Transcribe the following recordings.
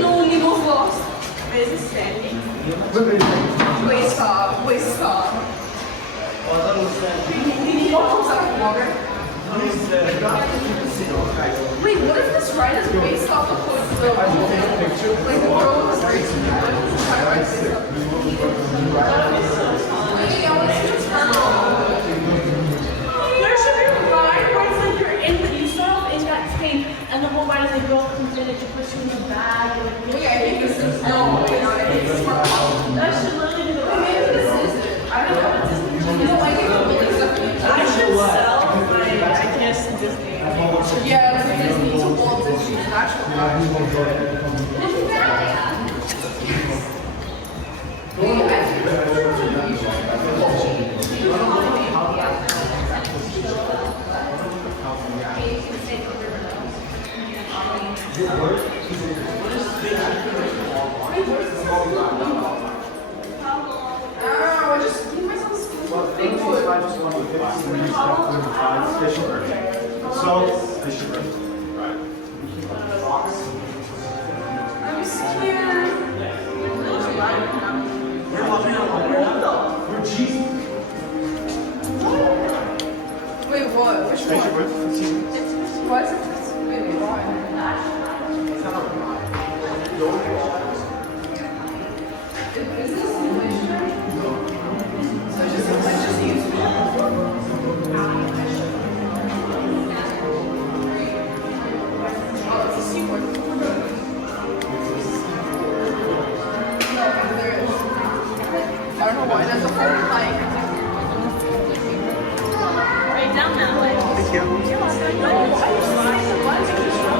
No, Nemo's lost. Where's the standing? Wait, stop. Wait, stop. Nemo comes out of water. Wait, what if this ride is based off of like the road was very smooth? Wait, I want to see what's there should be a ride where it's like you're in, you start off in that thing, and the whole ride is like, girl comes in and she puts you in the bag. Wait, I think this is, no, wait, no, I think this is more common. That should literally be the ride. Maybe this isn't. I don't know what this is. You know, I think we're really stuff. I should sell my, I guess, Disney. Yeah, like Disney to Walt Disney, actually. I just give myself a spoon. I'm scared. Wait, what? Which one? What is it? Wait, why? Is this simulation? So let's just use it. Oh, it's a seaward. No, there is. I don't know why that's a whole like. Right down that way. Thank you. No, I just like the ones that just run.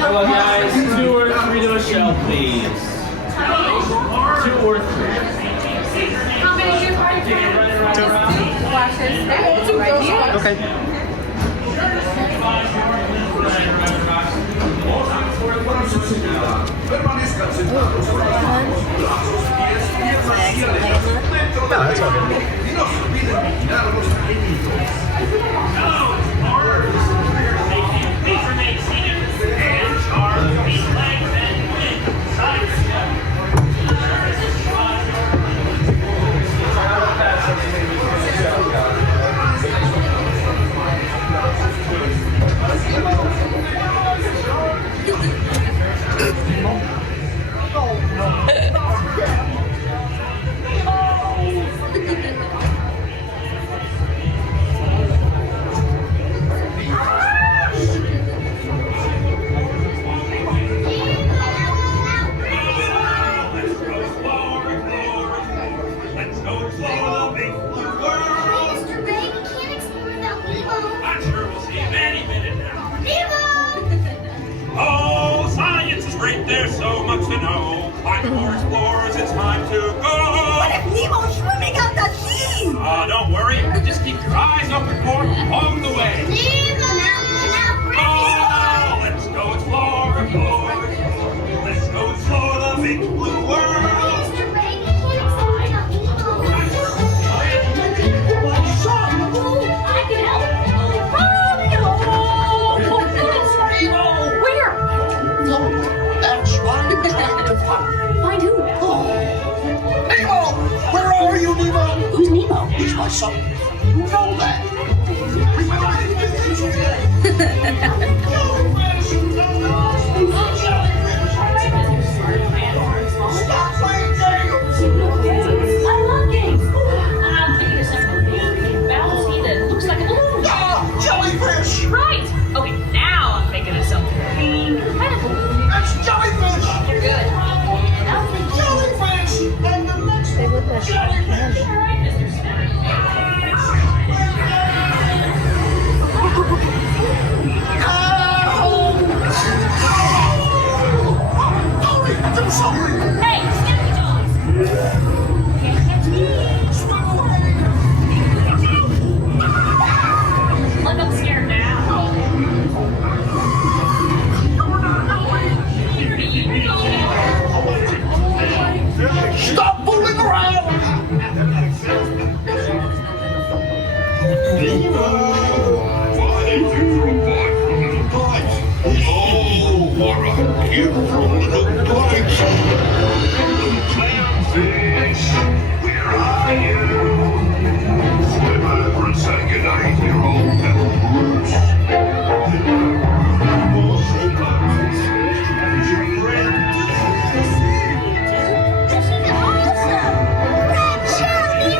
Hello guys, 2 or 3 to a shell, please. 2 or 3. How many do you find? Okay. No, that's all good. There's so much to know. Time for explorers, it's time to go. What if Nemo's swimming out the sea? Don't worry. Just keep your eyes open for him along the way. Nemo, Oh, let's go explore. Let's go explore the big blue world. Mr. Ray, we can't explore without Nemo. I can help. Where? That's why I'm trying to Find who? Nemo! Where are you, Nemo? Who's Nemo? He's my son. You know that. Remember? Stop playing games! I love games. I'm thinking of something big and bouncy that looks like a balloon. Ah, jellyfish! Right. Okay, now I'm thinking of something pink, kind of blue. That's jellyfish! You're good. And I'm thinking. Jellyfish! And the next They look like cotton candy. All right, Mr. Snack. Dory, do something! Hey, Snappy Jaws. Can't catch me. Swim away! Look, I'm scared now. Stop fooling around! Oh, what a cute little bite. Clownfish, where are you? Swim over and say goodnight, your old pebble Bruce. Also, Bugs, your friend. This is awesome! Red jelly!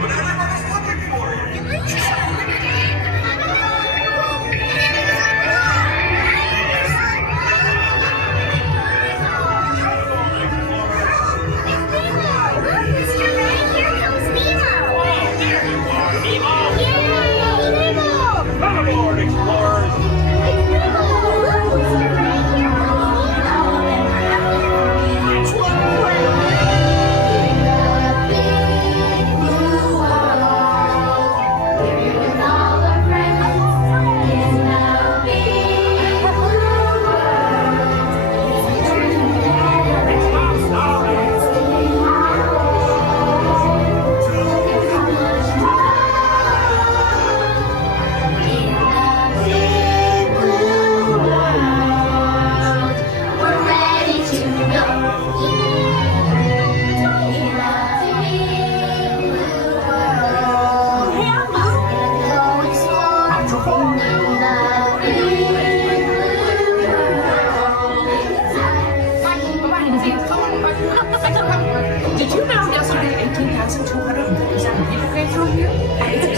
But everybody's looking for you. Come aboard, explorers. Did you know yesterday 18,237 people came through here? And it's